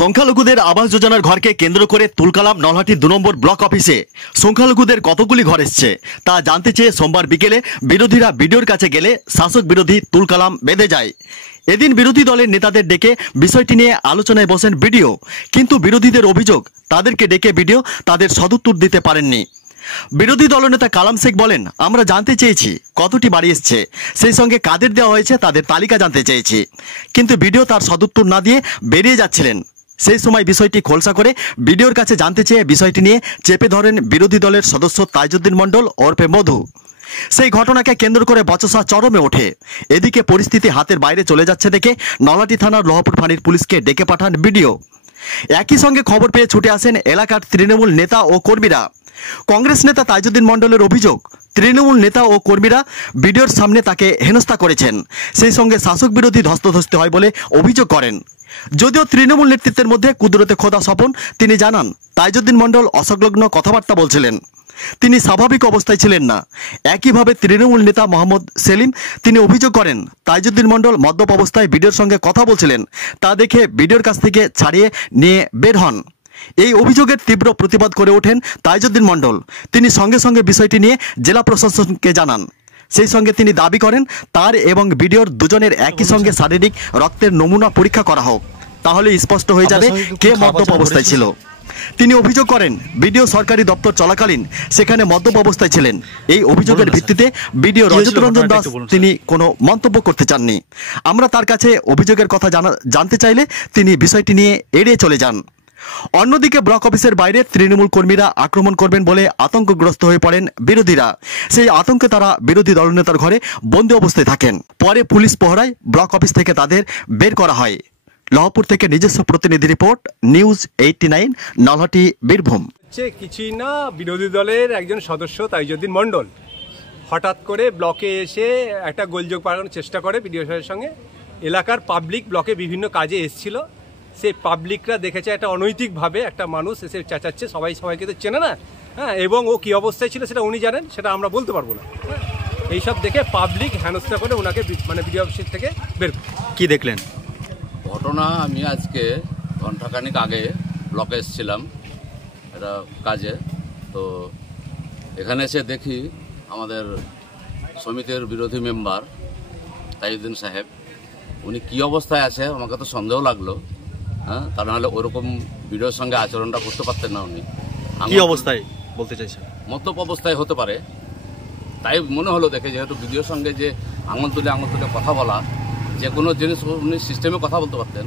সংখ্যালঘুদের আবাস যোজনার ঘরকে কেন্দ্র করে তুলকালাম নলহাটি 2 নম্বর ব্লক অফিসে সংখ্যালঘুদের কতগুলি ঘর এসছে তা জানতে চেয়ে সোমবার বিকেলে বিরোধীরা বিডিওর কাছে গেলে শাসক বিরোধী তুলকালাম বেঁধে যায়। এদিন বিরোধী দলের নেতাদের ডেকে বিষয়টি নিয়ে আলোচনায় বসেন বিডিও, কিন্তু বিরোধীদের অভিযোগ তাদেরকে ডেকে বিডিও তাদের সদুত্তর দিতে পারেননি। বিরোধী দলনেতা কালাম শেখ বলেন, আমরা জানতে চেয়েছি কতটি বাড়ি এসছে, সেই সঙ্গে কাদের দেওয়া হয়েছে তাদের তালিকা জানতে চেয়েছি, কিন্তু বিডিও তার সদুত্তর না দিয়ে বেরিয়ে যাচ্ছিলেন। সেই সময় বিষয়টি খোলসা করে বিডিওর কাছে জানতে চেয়ে বিষয়টি নিয়ে চেপে ধরেন বিরোধী দলের সদস্য তাইজউদ্দিন মণ্ডল ওরফে মধু। সেই ঘটনাকে কেন্দ্র করে বচসা চরমে ওঠে। এদিকে পরিস্থিতি হাতের বাইরে চলে যাচ্ছে দেখে নলহাটি থানার লহপুর ফাঁড়ির পুলিশকে ডেকে পাঠান বিডিও। একই সঙ্গে খবর পেয়ে ছুটে আসেন এলাকার তৃণমূল নেতা ও কর্মীরা। কংগ্রেস নেতা তাইজউদ্দিন মণ্ডলের অভিযোগ, তৃণমূল নেতা ও কর্মীরা বিডিওর সামনে তাকে হেনস্থা করেছেন, সেই সঙ্গে শাসক বিরোধী ধস্তাধস্তি হয় বলে অভিযোগ করেন। যদিও তৃণমূল নেতৃত্বের মধ্যে কুদরতে খোদা স্বপন, তিনি জানান তাইজউদ্দিন মণ্ডল অসংলগ্ন কথাবার্তা বলছিলেন, তিনি স্বাভাবিক অবস্থায় ছিলেন না। একইভাবে তৃণমূল নেতা মোহাম্মদ সেলিম তিনি অভিযোগ করেন তাইজউদ্দিন মণ্ডল মদ্যপ অবস্থায় বিডিওর সঙ্গে কথা বলছিলেন, তা দেখে বিডিওর কাছ থেকে ছাড়িয়ে নিয়ে বের হন। এই অভিযোগের তীব্র প্রতিবাদ করে ওঠেন তাইজউদ্দিন মণ্ডল। তিনি সঙ্গে সঙ্গে বিষয়টি নিয়ে জেলা প্রশাসনকে জানান। সেই সঙ্গে তিনি দাবি করেন তার এবং বিডিওর দুজনের একই সঙ্গে শারীরিক রক্তের নমুনা পরীক্ষা করা হোক, তাহলে স্পষ্ট হয়ে যাবে কে মদ্যপ অবস্থায় ছিল। তিনি অভিযোগ করেন বিডিও সরকারি দপ্তর চলাকালীন সেখানে মদ্যপ অবস্থায় ছিলেন। এই অভিযোগের ভিত্তিতে বিডিও রজত রঞ্জন দাস তিনি কোনো মন্তব্য করতে চাননি। আমরা তার কাছে অভিযোগের কথা জানতে চাইলে তিনি বিষয়টি নিয়ে এড়িয়ে চলে যান। অন্যদিকে ব্লক অফিসের বাইরে তৃণমূল কর্মীরা আক্রমণ করবেন বলে আতঙ্কগ্রস্ত হয়ে পড়েন বিরোধীরা। সেই আতঙ্কে তারা বিরোধী দলনেতার ঘরে বন্দী অবস্থায় থাকেন। পরে পুলিশ পহরায় ব্লক অফিস থেকে তাদের বের করা হয়। লহপুর থেকে নিজস্ব প্রতিনিধি রিপোর্ট, নিউজ 89 নলহাটি, বীরভূম। কিছুই না, বিরোধী দলের একজন সদস্য তাইজউদ্দিন মণ্ডল হঠাৎ করে ব্লকে এসে একটা গোলযোগ পাকানোর চেষ্টা করে বিডিও সাহেবের সঙ্গে। এলাকার পাবলিক ব্লকে বিভিন্ন কাজে এসেছিল, সেই পাবলিকরা দেখেছে একটা অনৈতিকভাবে একটা মানুষ এসে চেঁচাচ্ছে, সবাইকে তো চেনে না, হ্যাঁ, এবং ও কী অবস্থায় ছিল সেটা উনি জানেন, সেটা আমরা বলতে পারবো না। এইসব দেখে পাবলিক হেনস্থা করে ওনাকে বিডিও অফিস থেকে বের করে। কি দেখলেন ঘটনা? আমি আজকে ঘন্টাখানিক আগে ব্লকে এসেছিলাম একটা কাজে, তো এখানে এসে দেখি আমাদের সমিতির বিরোধী মেম্বার তাইজউদ্দিন সাহেব, উনি কী অবস্থায় আছে আমাকে তো সন্দেহ লাগলো, হ্যাঁ, তা নাহলে ওরকম ভিডিওর সঙ্গে আচরণটা করতে পারতেন না। উনি কি অবস্থায় বলতে চাইছেন? মদ্যপ অবস্থায় হতে পারে, তাই মনে হলো দেখে, যেহেতু ভিডিওর সঙ্গে যে আঙুল তুলে কথা বলা, যে কোনো জিনিস উনি সিস্টেমে কথা বলতে পারতেন,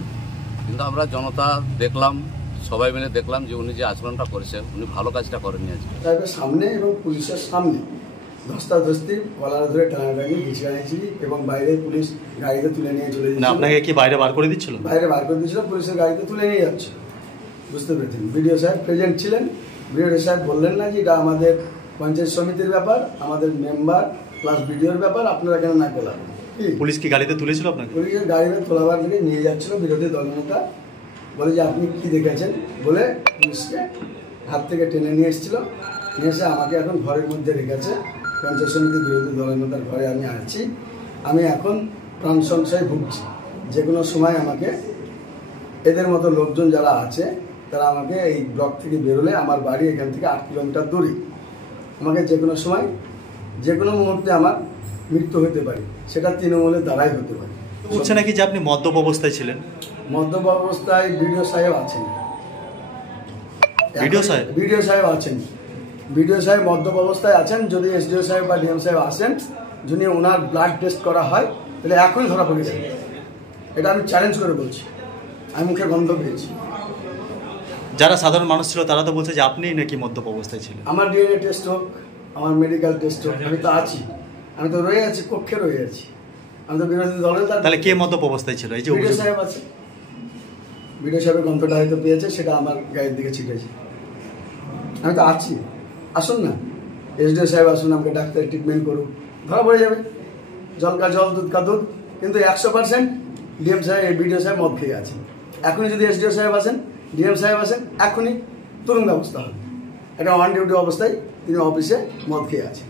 কিন্তু আমরা জনতা দেখলাম, সবাই মিলে দেখলাম যে উনি যে আচরণটা করেছেন উনি ভালো কাজটা করেননি। আজকে সামনে এবং পুলিশের সামনে ধস্তাধস্তি, কলার ধরে টানাটানি, ঘিচড়াঘিচি এবং বাইরে পুলিশ গাড়িতে তুলে নিয়ে চলে যাচ্ছে। আপনাকে কি বাইরে বার করে দিচ্ছিল? বাইরে বার করে দিচ্ছিল, পুলিশের গাড়িতে তুলে নিয়ে যাচ্ছে। বুঝতে পেরেছেন, বিডিও সাহেব প্রেজেন্ট ছিলেন। বিডিও সাহেব বললেন না যে এটা আমাদের পঞ্চায়েত সমিতির ব্যাপার, আমাদের মেম্বার প্লাস বিডিওর ব্যাপার, আপনারা কেন না করলাম। পুলিশ কি গাড়িতে তুলেছিল আপনাকে? পুলিশের গাড়িতে তোলাবার থেকে নিয়ে যাচ্ছিল। বিরোধী দলনেতা বলে যে আপনি কি দেখেছেন বলে পুলিশকে হাত থেকে টেনে নিয়ে এসেছিল। নিয়ে এসে আমাকে এখন ঘরের মধ্যে রেখেছে। পঞ্চায়েত সমিতির বিরোধী দলনেতার ঘরে আমি আছি। আমি এখন প্রাণ সংশয়ে ভুগছি। যে কোনো সময় আমাকে এদের মতো লোকজন যারা আছে তারা আমাকে এই ব্লক থেকে বেরোলে, আমার বাড়ি এখান থেকে 8 কিলোমিটার দূরে, আমাকে যে কোনো সময় যে কোনো মুহূর্তে আমার মৃত্যু হতে পারে, সেটা তৃণমূলের দ্বারাই হতে পারে। বলছে নাকি যে আপনি মদ্যপ অবস্থায় ছিলেন? মদ্যপ অবস্থায় বিডিও সাহেব আছেন। বিডিও সাহেব আছেন। বিডিও সাহেব মদ্যপ অবস্থায় আছেন। যদি এসডিও সাহেব বা ডিএম সাহেব আসেন, যদি ওনার ব্লাড টেস্ট করা হয় তাহলে এখনই ধরা পড়ে যাবে। এটা আমি চ্যালেঞ্জ করে বলছি, আমি মুখে গন্ধ পেয়েছি। যারা সাধারণ মানুষ ছিল তারা তো বলছে যে আপনি নাকি মদ্যপ অবস্থায় ছিলেন। আমার ডিএনএ টেস্ট হোক, আমার মেডিকেল টেস্ট হোক, আমি তো আছি, আমি তো রয়ে আছি, কক্ষে রয়ে আছি। আমি তো বিরোধী দলের। তাহলে কে মদ্যপ অবস্থায় ছিল? এই যে বিডিও সাহেব আছে, বিডিও সাহেবের গন্ধটা হয়তো পেয়েছে, সেটা আমার গায়ের দিকে ছিটেছে। আমি তো আছি, আসুন না, এসডিও সাহেব আসুন, আমাকে ডাক্তার ট্রিটমেন্ট করুন, ধরা পড়ে যাবে। জল কা জল, দুধ কা দুধ। কিন্তু 100% ডিএম সাহেব, বিডিও সাহেব মদ খেয়ে আছেন। এখনই যদি এসডিও সাহেব আসেন, ডিএম সাহেব আসেন, এখনই তুরুন ব্যবস্থা হবে। একটা অন ডিউটি অবস্থায় তিনি অফিসে মদ খেয়ে আছেন।